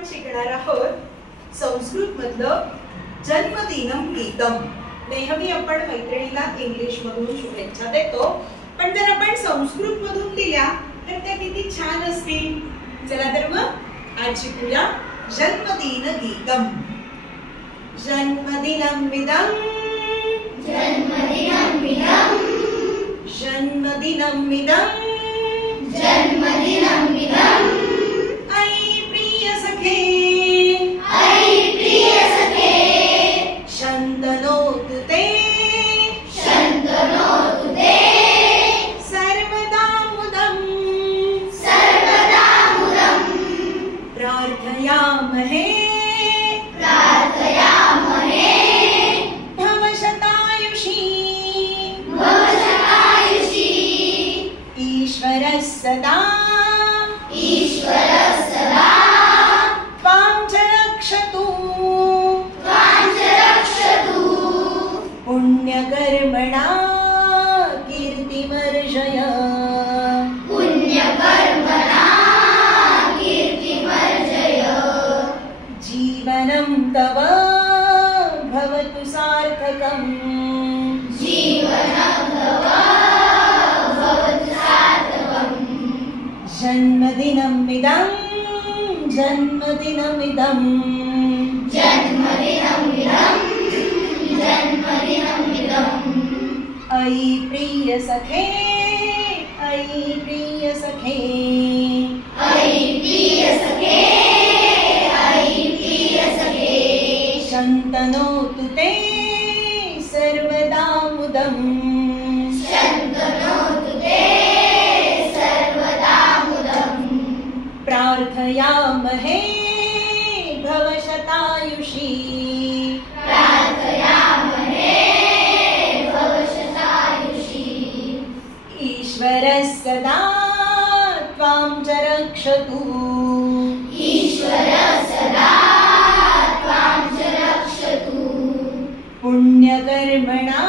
आपण शिकणार आहोत संस्कृत मधलं जन्मदिनम गीतम। नेहमी आपण मैत्रिणीला इंग्लिश मधून शुभेच्छा देतो, पण जर आपण संस्कृत मधून दिल्या तर त्या किती छान असतील। चला तर मग आज शिकूया जन्मदिन गीतम। जन्मदिनमिदं जन्मदिनमिदं जन्मदिनमिदं जन्मदिनमिदं ऐ प्रिय सखे शन्तनोतु ते सर्वदा मुदं प्रार्थयामहे भवशतायुषी ईश्वरः सदा त्वां च रक्षतु पुण्यकर्मणा कीर्तिमर्जय। जीवनं तव भवतु सार्थकम् जन्मदिनमिदं जन्मदिनमिदं ऐ प्रिय सखे ऐ प्रिय सखे शन्तनोतु ते सर्वदा मुदं प्रार्थयामहे भवशतायुषी ईश्वरः सदा त्वां च रक्षतु पुण्यकर्मणा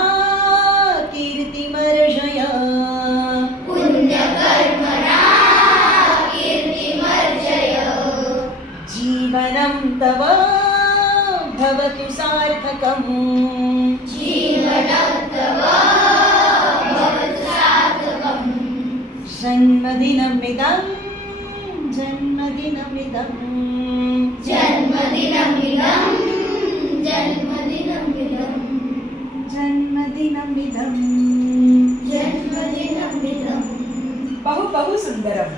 कीर्तिमर्जय। जीवनं तव भवतु सार्थकम् जन्मदिनमिदं जन्मदिनमिदं जन्मदिनमिदं बहु बहु सुंदरम।